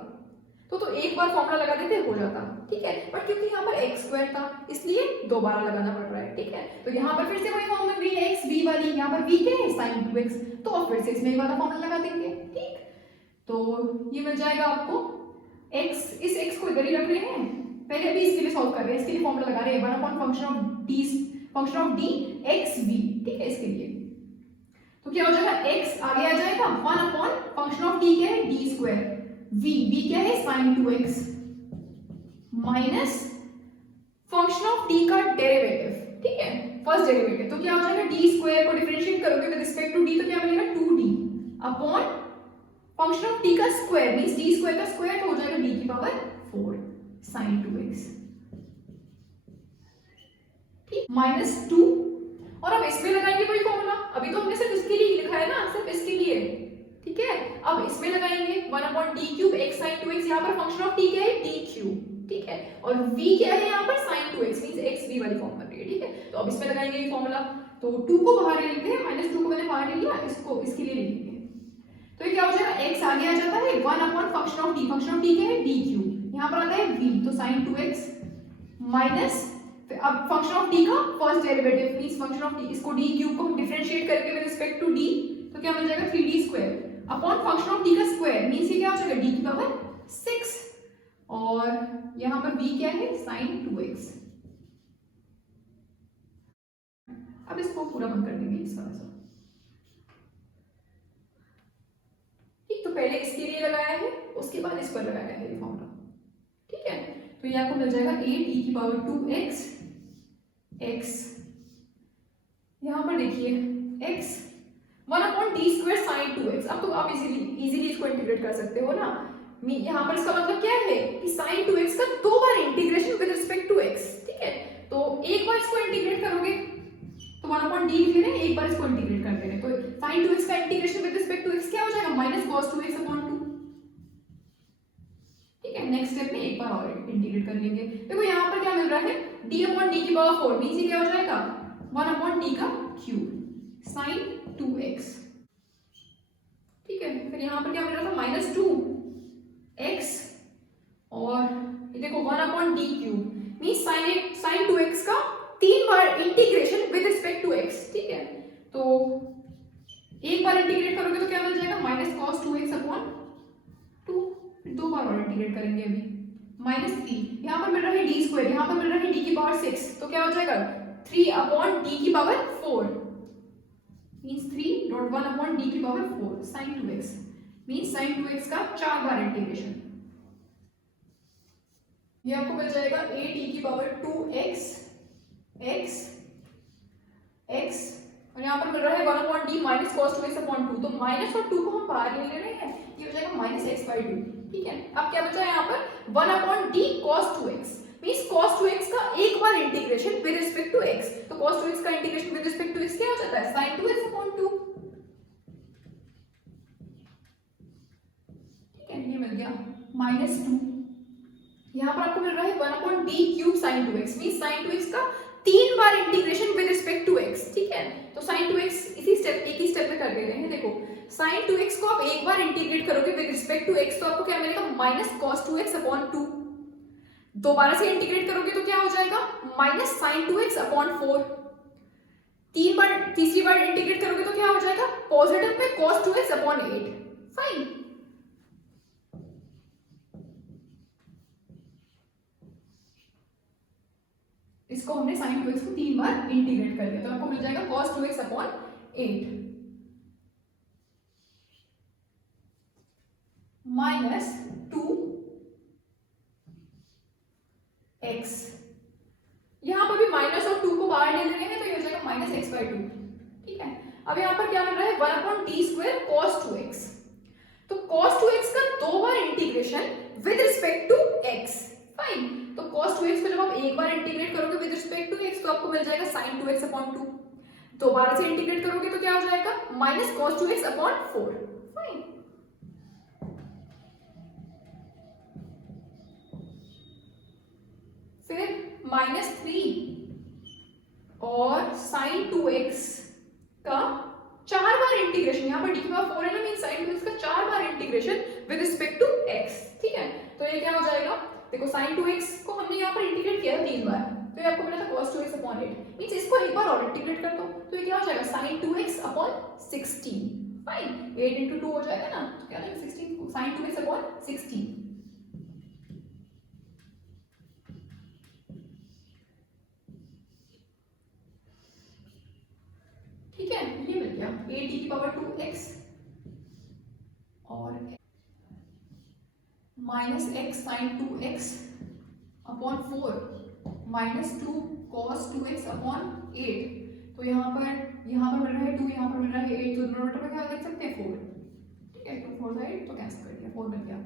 तो एक बार फॉर्मूला लगा देते हो जाता, ठीक है। बट क्योंकि यहाँ पर एक्स स्क्वायर था इसलिए दोबारा लगाना पड़ रहा है, ठीक है। तो यहाँ पर फिर से वही फॉर्मूला वी एक्स वी वाली, यहाँ पर वी क्या है sin 2x, तो अब फिर से इसमें ये वाला फॉर्मूला लगा देंगे, ठीक। तो ये मिल जाएगा आपको x, इस x को इधर ही रख रहे हैं, पहले अभी इसके लिए सॉल्व कर रहे हैं, इसके लिए फॉर्मूला लगा रहे हैं 1 upon function of d x v, ठीक है। इसके लिए तो क्या हो जाएगा, x आगे आ जाएगा 1 अपॉन फंक्शन ऑफ d क्या है d स्क्वायर, v क्या है sin 2x minus function of d का डेरिवेटिव, ठीक है, फर्स्ट डेरिवेटिव। तो क्या हो जाएगा, d स्क्वायर को डिफरेंशिएट करोगे विद रिस्पेक्ट टू d तो क्या मिलेगा 2d upon function of d का स्क्वायर मींस d स्क्वायर का स्क्वायर तो हो जाएगा d की पावर 4 sin 2x, ठीक, माइनस 2। और अब इसमें लगाएंगे वही फॉर्मूला, अभी तो हमने सिर्फ इसके लिए लिखा है ना, सिर्फ इसके लिए, ठीक है। अब इसमें लगाएंगे 1 upon d cube x sin 2x, यहाँ पर फंक्शन ऑफ t क्या है d क्यूब, ठीक है, और v क्या है यहाँ पर sin 2x means x v वाली फॉर्म बन रही है, ठीक है। तो अब इसमें लगाएंगे ये फॉर्मूला, तो 2 को बाहर ले लेते हैं, -2 को मैंने बाहर ले लिया, इसको इसके लिए लिखेंगे। तो ये क्या हो जाएगा, x आगे आ जाता है 1 upon function of t, function of t क्या है d क्यूब, यहाँ पर आता है v तो sin 2x माइनस अब फंक्शन ऑफ t का first derivative means function of t, इसको d क्यूब को हम डिफरेंशिएट करेंगे विद रिस्पेक्ट टू d तो क्या मिल जाएगा 3d square upon function of t का स्क्वायर मींस ये क्या हो जाएगा d की पावर 6 और यहां पर v क्या है sin 2x। अब इसको पूरा बंद कर देंगे इस तरह से, ठीक। तो पहले इसके लिए लगाया है, उसके बाद इस पर लगाया है ये फॉर्मूला, ठीक है। तो ये आपको मिल जाएगा 8e की पावर 2x x, यहां पर देखिए x 1 upon d square sin 2x। अब तो आप इजीली इसको इंटीग्रेट कर सकते हो ना, यहां पर इसका मतलब क्या है कि sin 2x का 2 बार integration with respect to x, ठीक है। तो एक बार इसको इंटीग्रेट करोगे तो 1 अपॉन d लिख रहे हैं, एक बार इसको इंटीग्रेट कर दे रहे हैं, तो sin 2x का integration with respect to x क्या हो जाएगा माइनस cos 2x अपॉन 2, ठीक है। नेक्स्ट स्टेप में एक बार और इंटीग्रेट कर लेंगे। देखो यहाँ पर क्या मिल रहा है d अपॉन d की पावर 4 मींस ये क्या हो जाएगा 1 अपॉन d का क्यूब sin 2x, ठीक है। फिर यहाँ पर क्या मिल रहा था -2x और ये देखो 1 upon d cube means sin 2x का 3 बार integration with respect to x, ठीक है। तो एक बार इंटीग्रेट करोगे तो क्या मिल जाएगा -cos 2x अपॉन 2, फिर 2 बार और इंटीग्रेट करेंगे अभी -3, यहाँ पर मिल रहा है d स्क्वायर, यहाँ पर मिल रहा है d की पावर 6 तो क्या हो जाएगा 3 अपॉन d की पावर 4 मींस 3.1 अपॉन d की power 4 sin 2x means sin 2x का 4 बार इंटीग्रेशन, ये आपको मिल जाएगा 8e की पावर 2x x x और यहाँ पर मिल रहा है 1 upon d minus cos 2x upon 2, तो माइनस और 2 को हम बाहर ले रहे हैं, ये हो जाएगा -x/2, ठीक है। अब क्या बचा है यहाँ पर 1 upon d cos 2x means cos 2x का एक बार integration with respect to x, तो cos 2x का integration with respect to x क्या हो जाता है sin 2x अपॉन 2, ठीक है। ये मिल गया -2, यहाँ पर आपको मिल रहा है 1 upon d cube sin 2x means sin 2x का 3 बार integration with respect to x, ठीक है। तो sin 2x इसी स्टेप एक ही स्टेप में कर दे रहे हैं। देखो sin 2x को आप एक बार इंटीग्रेट करोगे विद रिस्पेक्ट टू x तो आपको क्या मिलेगा -cos 2x अपॉन 2, दोबारा से इंटीग्रेट करोगे तो क्या हो जाएगा -sin 2x अपॉन 4, तीसरी बार इंटीग्रेट करोगे तो क्या हो जाएगा पॉजिटिव में cos 2x अपॉन 8, फाइन। इसको हमने sin 2x को 3 बार इंटीग्रेट कर लिया तो आपको मिल जाएगा cos 2x upon 8 minus 2x, यहां पर भी माइनस और 2 को बाहर ले लेंगे तो ये हो जाएगा -x/2, ठीक है। अब यहां पर क्या मिल रहा है 1 upon d square cos 2x, तो cos 2x का 2 बार integration with respect to x, fine. तो cos 2x को जब आप एक बार इंटीग्रेट करोगे विद रिस्पेक्ट टू x तो आपको मिल जाएगा sin 2x अपॉन 2, दोबारा से इंटीग्रेट करोगे तो क्या हो जाएगा -cos 2x अपॉन 4, फाइन। फिर -3 और sin 2x का 4 बार इंटीग्रेशन, यहाँ पर d की पावर 4 है ना मींस sin 2x का 4 बार integration with respect to x, ठीक है। तो तो ये क्या हो जाएगा, देखो sin 2x को हमने यहाँ पर इंटीग्रेट किया था 3 बार, तो ये आपको मिला था cos 2x अपॉन 8, मींस इसको एक बार और इंटीग्रेट कर दो तो ये क्या हो जाएगा sin 2x upon 16, fine 8 into 2 हो जाएगा ना, तो क्या हो जाएगा 16 sin 2x अपॉन 16। ठीक है, ये मिल गया 8 की पावर 2x और minus x sin 2x upon 4 minus 2 cos 2x upon 8, तो यहाँ पर मिल रहा है 2, यहाँ पर मिल रहा है 8, तो डिनोमिनेटर में क्या लिख सकते हैं 4, ठीक है, 2 4 8 तो कैंसिल कर दिया, 4 मिल गया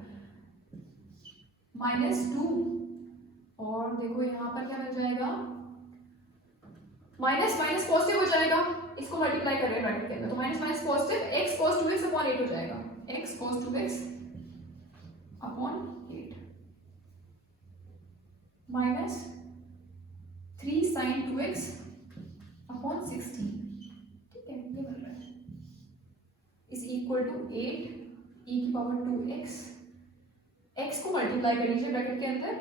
माइनस 2 और देखो यहाँ पर क्या मिल जाएगा, माइनस माइनस पॉजिटिव हो जाएगा, इसको मल्टीप्लाई कर रहे हैं ब्रैकेट के अंदर, तो minus minus positive x cos 2x upon 8 हो जाएगा, x cos 2x upon 8 minus 3 sin 2x upon 16, ठीक है, ये बन रहा है इज इक्वल टू 8 e की पावर 2x, x को मल्टीप्लाई कर लीजिए ब्रैकेट के अंदर,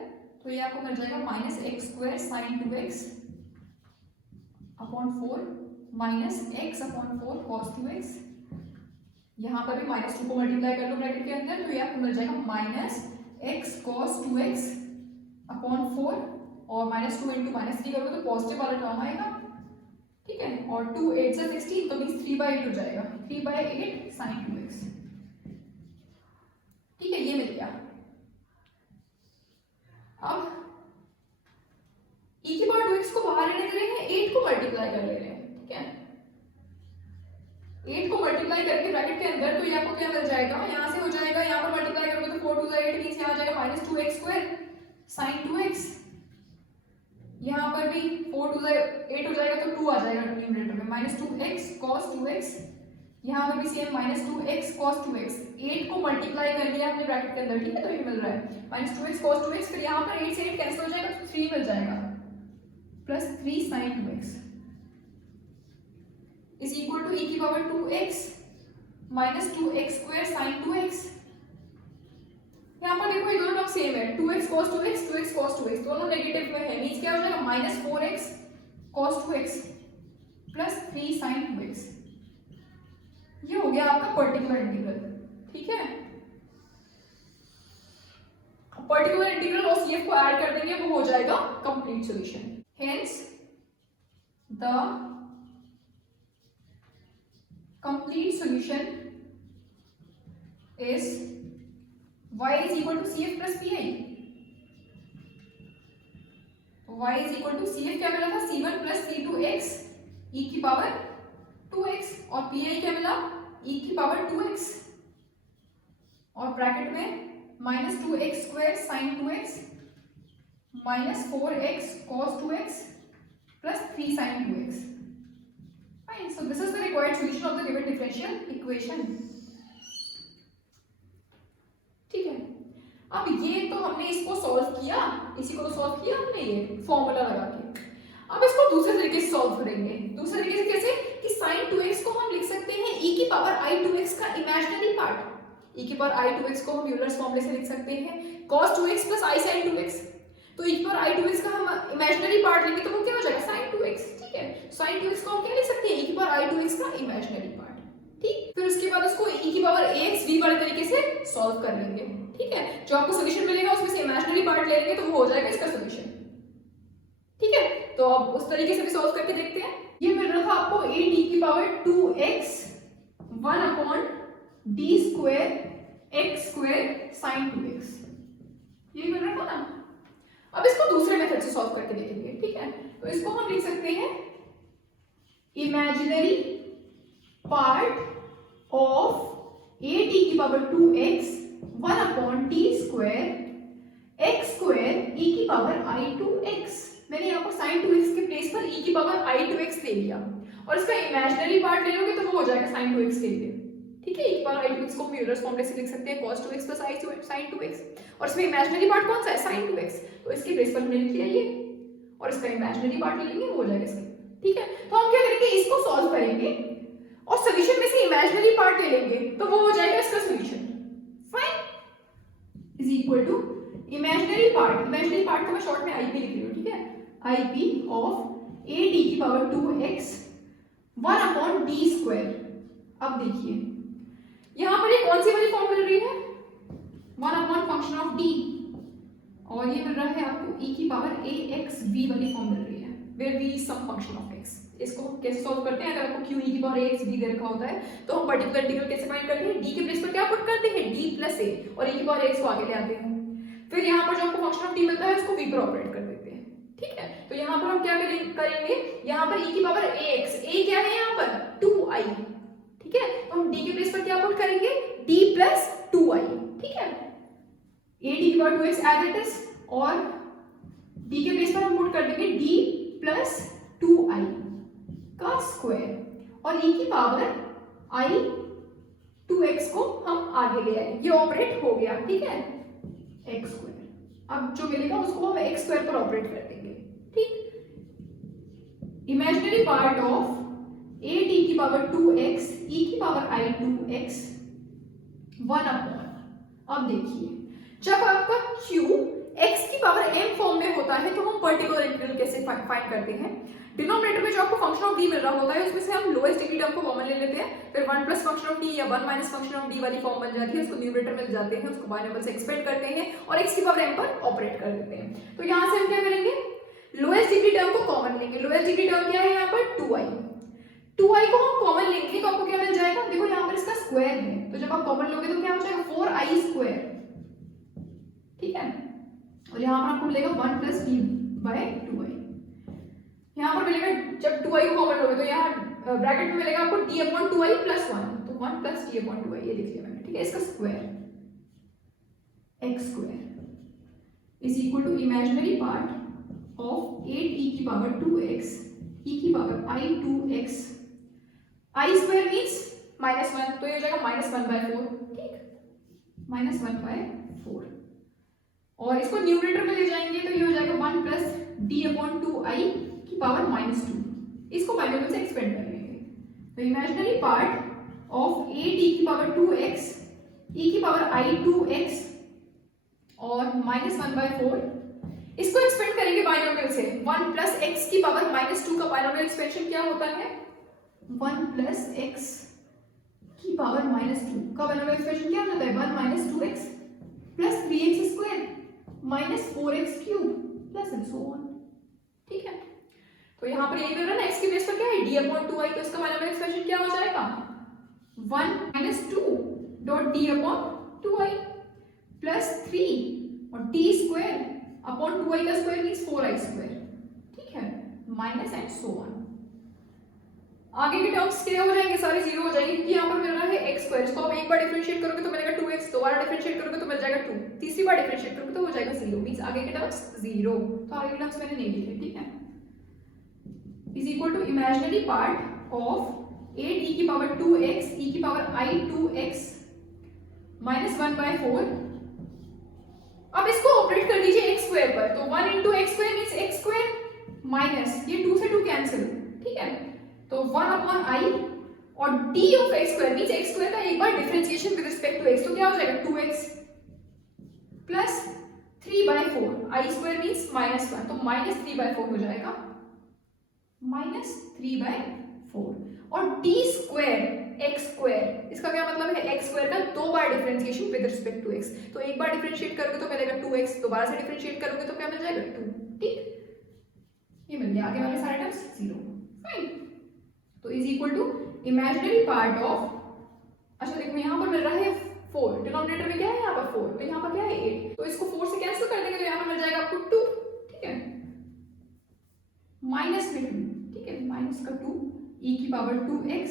तो ये आपको मिल जाएगा minus x square sin 2x upon 4 minus x upon 4 cos 2x, यहाँ पर भी माइनस 2 को मल्टीप्लाई कर लो ब्रैकेट के अंदर, तो ये आपको मिल जाएगा minus x cos 2x upon 4 और माइनस 2 इंटू माइनस 3 करोगे तो पॉजिटिव वाला टर्म आएगा, ठीक है, और 2 8 से 16 तो मींस 3/8 हो जाएगा, 3/8 sin 2x, ठीक है, ये मिल गया। अब e की पावर 2x को बाहर लेने दे रहे हैं, 8 को मल्टीप्लाई कर ले रहे हैं, ठीक है, 8 को मल्टीप्लाई करके ब्रैकेट के अंदर, तो ये आपको क्या मिल जाएगा, यहाँ से हो जाएगा, यहाँ पर मल्टीप्लाई करोगे तो 4 2 8 मींस यहाँ आ जाएगा minus 2x square sin 2x, यहाँ पर भी 4 2 8 हो जाएगा तो 2 आ जाएगा न्यूमरेटर में, माइनस 2x cos 2x, यहाँ पर भी same minus 2x cos 2x, 8 को मल्टीप्लाई कर लिया हमने ब्रैकेट के अंदर, ठीक है, तो ये मिल रहा है माइनस 2x cos 2x, फिर यहाँ पर 8 से 8 कैंसिल हो जाएगा तो 3 मिल जाएगा plus 3 sin 2x is equal to e की power 2x minus 2x square sin 2x, यहाँ पर देखो ये दोनों टर्म सेम है, 2x cos 2x 2x cos 2x दोनों नेगेटिव में है, मींस क्या हो जाएगा minus 4x cos 2x plus 3 sin 2x, ये हो गया आपका पर्टिकुलर इंटीग्रल, ठीक है, पर्टिकुलर इंटीग्रल और CF को ऐड कर देंगे, वो हो जाएगा complete solution, hence the complete solution is y is equal to CF plus PI, y is equal to CF क्या मिला था C1 plus C2x e की पावर 2x और PI क्या मिला e की पावर 2x और ब्रैकेट में minus 2x square sin 2x minus 4x cos 2x plus 3 sin 2x, fine, so this is the required solution of the given differential equation, ठीक है। अब ये तो हमने इसको सॉल्व किया, इसी को तो सॉल्व किया हमने ये फॉर्मूला लगा के, अब इसको दूसरे तरीके से सॉल्व करेंगे, दूसरे तरीके से कैसे कि sin 2x को हम लिख सकते हैं e की पावर i 2x का इमेजिनरी पार्ट, e की पावर i 2x को हम यूलर्स फॉर्मूले से लिख सकते हैं cos 2x plus i sin 2x, तो e की पावर i 2x का हम इमेजिनरी पार्ट लेंगे तो वो क्या हो जाएगा sin 2x, ठीक है, sin 2x को हम क्या लिख सकते हैं e की पावर i 2x का इमेजिनरी पार्ट, ठीक, फिर उसके बाद उसको e की पावर ax v वाले तरीके से सॉल्व कर लेंगे, ठीक है, जो आपको सॉल्यूशन मिलेगा उसमें से इमेजिनरी पार्ट ले लेंगे तो वो हो जाएगा इसका सॉल्यूशन, ठीक है, तो अब उस तरीके से भी सॉल्व करके देखते हैं। ये मिल रहा था आपको 8 e की power 2x 1 upon d square x square sin 2x, ये मिल रहा था ना, अब इसको दूसरे मेथड से सॉल्व करके देखेंगे, ठीक है, तो इसको हम लिख सकते हैं इमेजिनरी पार्ट ऑफ 8 e की power 2x 1 upon d square x square e की पावर i 2x, मैंने यहाँ पर sin 2x के प्लेस पर e की पावर i 2x ले लिया और इसका इमेजिनरी पार्ट ले लोगे तो वो हो जाएगा sin 2x के लिए, ठीक है, e की पावर i 2x को हम यूलर्स फॉर्मूले से लिख सकते हैं cos 2x plus i sin 2x और इसमें इमेजिनरी पार्ट कौन सा है sin 2x, तो इसके प्लेस पर हमने लिख लिया ये और इसका इमेजिनरी पार्ट ले लेंगे वो हो जाएगा इसका, ठीक है, तो हम क्या करेंगे इसको सॉल्व करेंगे और सॉल्यूशन में से इमेजिनरी पार्ट ले लेंगे तो वो हो जाएगा इसका solution, fine, is equal to imaginary part को मैं शॉर्ट में आईपी लिख रही हूँ, ठीक है, आईपी ऑफ ए टी की पावर 2x 1/d²। अब देखिए यहां पर ये कौन सी वाली फॉर्म मिल रही है, 1/फंक्शन ऑफ d, और ये मिल रहा है आपको e की पावर ax v वाली फॉर्म मिल रही है, where v is some function of x। इसको कैसे सॉल्व करते हैं, अगर आपको q e की पावर ax v दे रखा होता है तो हम पर्टिकुलर इंटीग्रल कैसे फाइंड करते हैं, d के प्लेस पर क्या पुट करते हैं, d प्लस a, और e की पावर ax को आगे ले आते हैं, फिर यहाँ पर जो आपको फंक्शन ऑफ d मिलता है उसको v पर ऑपरेट कर देते हैं, ठीक है। तो यहाँ पर हम क्या करेंगे, यहाँ पर e की पावर ax, a क्या है यहाँ पर 2i, ठीक है, तो हम d के प्लेस पर क्या पुट करेंगे, d प्लस 2i, ठीक है, a d की power 2x as it is, और d के प्लेस पर हम पुट कर देंगे d प्लस 2i का स्क्वायर, और e की पावर i 2x को हम आगे ले आए, ये ऑपरेट हो गया, ठीक है, x²। अब जो मिलेगा उसको हम x² पर ऑपरेट कर देंगे, ठीक। Imaginary part of a t की पावर 2x e की पावर i 2x 1/। अब देखिए जब आपका q x की पावर m फॉर्म में होता है तो हम पर्टिकुलर इंटीग्रल कैसे फाइंड करते हैं, डिनोमिनेटर में जो आपको फंक्शन ऑफ d मिल रहा होता है उसमें से हम लोएस्ट डिग्री टर्म को कॉमन ले लेते हैं, फिर 1 प्लस फंक्शन ऑफ d या 1 माइनस फंक्शन ऑफ d वाली फॉर्म बन जाती है, उसको न्यूमरेटर में जाते हैं, उसको बाइनोमियल से एक्सपेंड करते हैं और x की पावर m पर ऑपरेट कर देते हैं। तो यहां से हम क्या करेंगे, लोएस्ट डिग्री टर्म को कॉमन लेंगे, लोएस्ट डिग्री टर्म क्या है यहाँ पर 2i को हम कॉमन लेंगे तो आपको क्या मिल जाएगा, देखो यहाँ पर इसका स्क्वायर है, तो जब आप कॉमन लोगे तो क्या हो जाएगा 4i², ठीक है, और यहाँ पर आपको मिलेगा 1 प्लस d/2i, यहाँ पर मिलेगा जब 2i को कॉमन लोगे तो यहाँ ब्रैकेट में मिलेगा आपको d/2i + 1, तो 1 प्लस d/2i ये लिख लिया मैंने, ठीक है, इसका square x² is equal to imaginary part of 8e की पावर 2x e की power i 2x, i² means -1, तो ये हो जाएगा -1/4, ठीक, -1/4, और इसको न्यूमरेटर में ले जाएंगे तो ये हो जाएगा 1 प्लस d/2i की पावर -2, इसको बाइनोमियल से एक्सपेंड कर लेंगे, तो imaginary part of a t की पावर 2x e की पावर i 2x और -1/4, इसको एक्सपेंड करेंगे बाइनोमियल से, 1 प्लस x की पावर -2 का बाइनोमियल एक्सपेंशन क्या होता है, 1 प्लस x की पावर -2 का बाइनोमियल एक्सपेंशन क्या होता है, 1 - 2x plus 3x² -4x³ plus and so on, ठीक है। तो यहाँ पर ये मिल रहा है ना, x की बेस पर क्या है d/2i, तो इसका बाइनोमियल एक्सपेंशन क्या हो जाएगा 1 - 2 d/2i प्लस 3 और d²/2i का स्क्वायर मींस 4i², ठीक है, माइनस एंड सो ऑन। आगे के टर्म्स क्या हो जाएंगे, सारे जीरो हो जाएंगे क्योंकि यहाँ पर मिल रहा है x², इसको आप एक बार डिफरेंशिएट करोगे तो मिलेगा 2x, दोबारा डिफरेंशिएट करोगे तो मिल जाएगा 2, तीसरी बार डिफरेंशिएट करोगे तो हो जाएगा 0, मींस आगे के टर्म्स 0, तो आगे के टर्म्स मैंने नहीं लिखे, ठीक है, is equal to imaginary part of a t की पावर 2x e की पावर i 2x -1/4, अब इसको ऑपरेट कर दीजिए x² पर, तो 1 * x² मींस x² माइनस ये 2 से 2 कैंसिल, ठीक है, तो 1/i और d of x² means x² का एक बार differentiation with respect to x, तो क्या हो जाएगा 2x प्लस 3/4, i² मींस -1, तो -3/4 हो जाएगा, -3/4, और d² x², इसका क्या मतलब है, x² का 2 बार differentiation with respect to x, तो एक बार डिफरेंशिएट करोगे तो मिलेगा 2x, दोबारा से डिफरेंशिएट करोगे तो क्या मिल जाएगा 2, ठीक, ये मिल गया, आगे वाले सारे टर्म्स 0, फाइन। तो is equal to imaginary part of, अच्छा देखो यहाँ पर मिल रहा है 4, डिनोमिनेटर में क्या है यहाँ पर 4, तो यहाँ पर क्या है 8, तो इसको 4 से कैंसिल कर देंगे तो यहाँ पर मिल जाएगा आपको 2, ठीक है, माइनस में 2, ठीक है, माइनस का 2 e की पावर 2x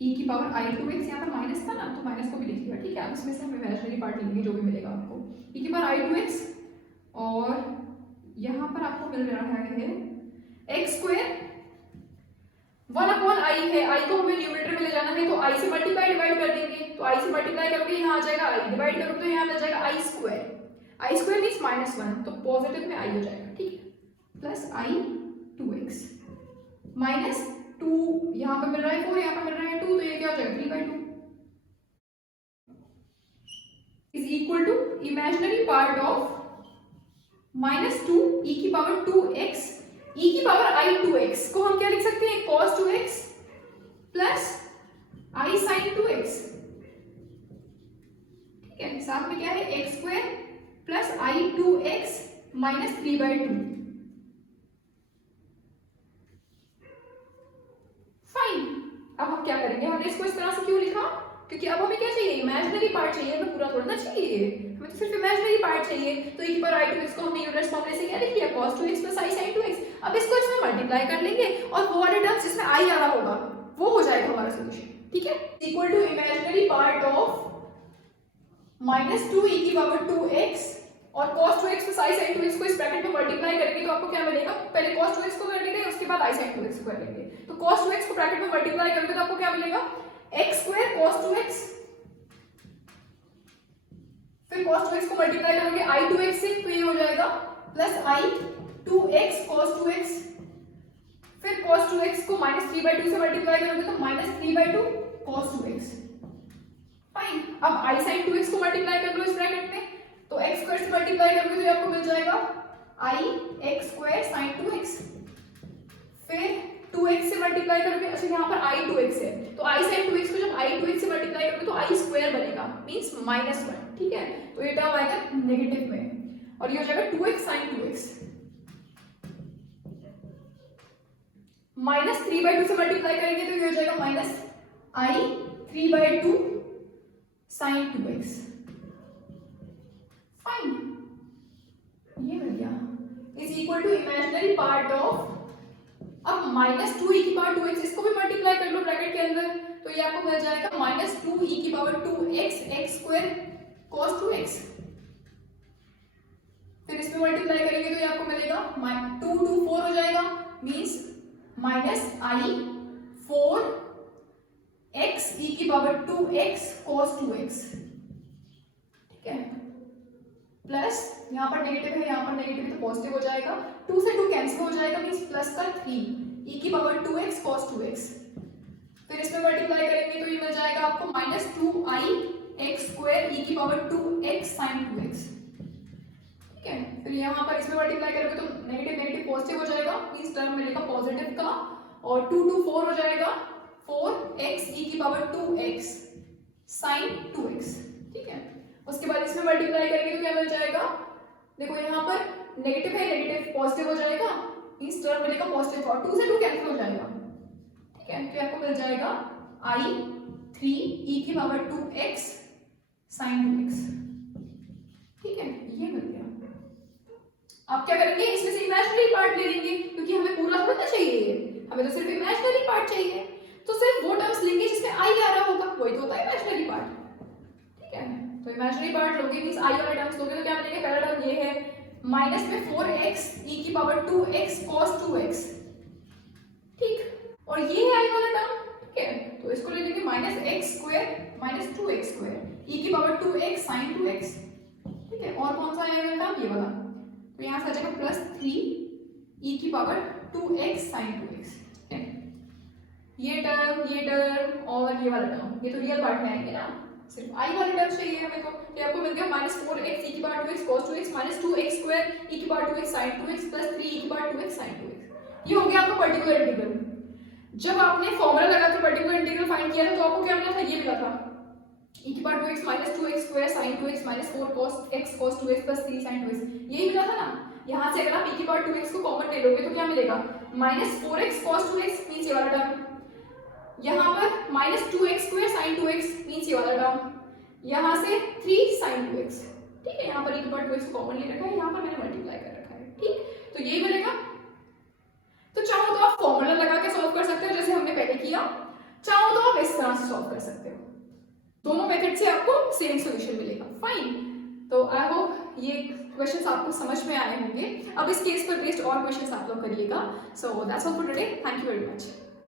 e की पावर i 2x, यहाँ पर माइनस था ना तो माइनस को भी लिख लिया, ठीक है, अब इसमें से हम इमेजिनरी पार्ट लेंगे जो भी मिलेगा आपको, e की पावर i 2x और यहाँ पर आपको मिल रहा है x² 1/i है, i को हमें न्यूमरेटर में ले जाना है तो i से मल्टीप्लाई डिवाइड कर देंगे, तो i से मल्टीप्लाई करोगे यहाँ आ जाएगा i, डिवाइड करोगे तो यहाँ आ जाएगा i² मींस -1, तो पॉजिटिव में i हो जाएगा, ठीक है, प्लस i 2x माइनस 2, यहाँ पर मिल रहा है 4, यहाँ पर मिल रहा है 2, तो ये क्या हो जाएगा 3/2, is equal to imaginary part of -2 e की पावर 2x e की पावर i 2x को हम क्या लिख सकते हैं, cos 2x plus i sin 2x। ठीक है, साथ में क्या है x square plus i 2x minus 3/2। Fine. अब हम क्या करेंगे, हमने इसको इस तरह से क्यों लिखा, क्योंकि अब हमें क्या चाहिए, इमेजिनरी पार्ट चाहिए, हमें पूरा थोड़ा ना चाहिए, हमें तो सिर्फ इमेजिनरी पार्ट चाहिए। तो e की पावर i 2x को हमने यूलर्स फॉर्मूले से क्या लिख लिया, cos 2x plus i sin 2x। अब इसको इसमें मल्टीप्लाई कर लेंगे और वो वाले टर्म्स जिसमें i आ रहा होगा वो हो जाएगा हमारा सॉल्यूशन। ठीक है, equal to imaginary part of -2 e की पावर 2x और cos 2x plus i sin 2x को इस ब्रैकेट में मल्टीप्लाई करेंगे तो आपको क्या मिलेगा, पहले cos 2x को कर लेंगे उसके बाद i sin 2x को कर लेंगे। तो cos 2x को ब्रैकेट में मल्टीप्लाई करोगे तो आपको क्या मिलेगा, x स्क्वायर cos 2x, फिर cos 2x को मल्टीप्लाई करोगे i 2x से तो ये हो जाएगा plus i 2x cos 2x, फिर cos 2x को -3/2 से मल्टीप्लाई करोगे तो -3/2 cos 2x। फाइन। अब i sin 2x को मल्टीप्लाई कर लो इस ब्रैकेट में, तो x स्क्वायर से मल्टीप्लाई करोगे तो आपको मिल जाएगा i x square sin 2x, फिर 2x से मल्टीप्लाई करोगे, अच्छा यहाँ पर i 2x है तो i sin 2x को जब i 2x से मल्टीप्लाई करोगे तो i स्क्वायर बनेगा, मींस -1। ठीक है, तो ये टर्म आएगा नेगेटिव में और ये हो जाएगा 2x sin 2x, -3/2 से मल्टीप्लाई करेंगे तो ये हो जाएगा -i 3/2 sin 2x। फाइन, ये मिल गया, is equal to imaginary part of, अब -2 e की पावर 2x इसको भी मल्टीप्लाई कर लो ब्रैकेट के अंदर तो ये आपको मिल जाएगा -2 e की power 2x x square cos 2x, फिर इसमें मल्टीप्लाई करेंगे तो ये आपको मिलेगा 2 2 4 हो जाएगा, मींस -i 4x e की पावर 2x cos 2x। ठीक है, प्लस यहाँ पर नेगेटिव है, यहाँ पर नेगेटिव है तो पॉजिटिव हो जाएगा, 2 से 2 कैंसिल हो जाएगा, मींस प्लस का 3 e की पावर 2x cos 2x, फिर इसमें मल्टीप्लाई करेंगे तो ये मिल जाएगा आपको -2i x स्क्वायर e की पावर 2x sin 2x। ठीक है, फिर यहाँ पर इसमें मल्टीप्लाई करोगे तो नेगेटिव नेगेटिव पॉजिटिव हो जाएगा, मींस टर्म मिलेगा पॉजिटिव का, और 2 2 4 हो जाएगा, 4x e की पावर 2x sin 2x। ठीक है, उसके बाद इसमें मल्टीप्लाई करेंगे तो क्या मिल जाएगा, देखो यहाँ पर नेगेटिव है, नेगेटिव पॉजिटिव हो जाएगा, मींस टर्म मिलेगा पॉजिटिव और 2 से 2 कैंसिल हो जाएगा। ठीक है, तो आपको मिल जाएगा i 3 e की पावर 2x sin 2x। ठीक है, ये मिल गया। आप क्या करेंगे, इसमें से इमेजिनरी पार्ट ले लेंगे क्योंकि हमें पूरा थोड़ा चाहिए, हमें तो सिर्फ इमेजिनरी पार्ट चाहिए, तो सिर्फ वो टर्म्स लेंगे जिसमें i आ रहा होगा, वही तो होता है इमेजिनरी पार्ट। ठीक है, तो इमेजिनरी पार्ट लोगे मींस i वाला टर्म्स लोगे तो क्या मिलेगा, पहला टर्म ये है माइनस में 4x e की पावर 2x cos 2x। ठीक, और ये है i वाला टर्म। ठीक है, तो इसको ले लेंगे -x square -2x square e की पावर 2x sin 2x। ठीक है, और कौन सा आएगा टर्म, ये वाला, तो यहाँ से आ जाएगा +3 e की पावर 2x sin 2x। ठीक है, ये टर्म और ये वाला टर्म, ये तो रियल पार्ट में आएंगे ना, सिर्फ i वाले टर्म चाहिए हमें, तो ये आपको मिल गया -4x e की power 2x cos 2x -2x square e की power 2x sin 2x plus 3 e की पावर 2x sin 2x। ये हो गया आपका पर्टिकुलर इंटीग्रल। जब आपने फॉर्मूला लगाकर पर्टिकुलर इंटीग्रल फाइंड किया था तो आपको क्या मिला था, ये मिला था e की power 2x -2x square sin 2x -4 cos x cos 2x plus 3 sin 2x, यही मिला था ना। यहाँ से अगर आप e की पावर 2x को कॉमन ले लोगे तो क्या मिलेगा, -4x cos 2x मींस ये वाला टर्म, यहाँ पर -2x square sin 2x means ये वाला टर्म, यहाँ से 3 sin 2x। ठीक है, यहाँ पर e की पावर 2x को कॉमन ले रखा है, यहाँ पर मैंने मल्टीप्लाई कर रखा है। ठीक, तो यही मिलेगा। तो चाहो तो आप फॉर्मूला लगा के सॉल्व कर सकते हो जैसे हमने पहले किया, चाहो तो आप इस तरह से सॉल्व कर सकते हो, दोनों मेथड से आपको सेम सॉल्यूशन मिलेगा। फाइन, तो आई होप ये क्वेश्चंस आपको समझ में आए होंगे। अब इस केस पर बेस्ड और क्वेश्चंस आप लोग करिएगा। So that's all for today, thank you very much.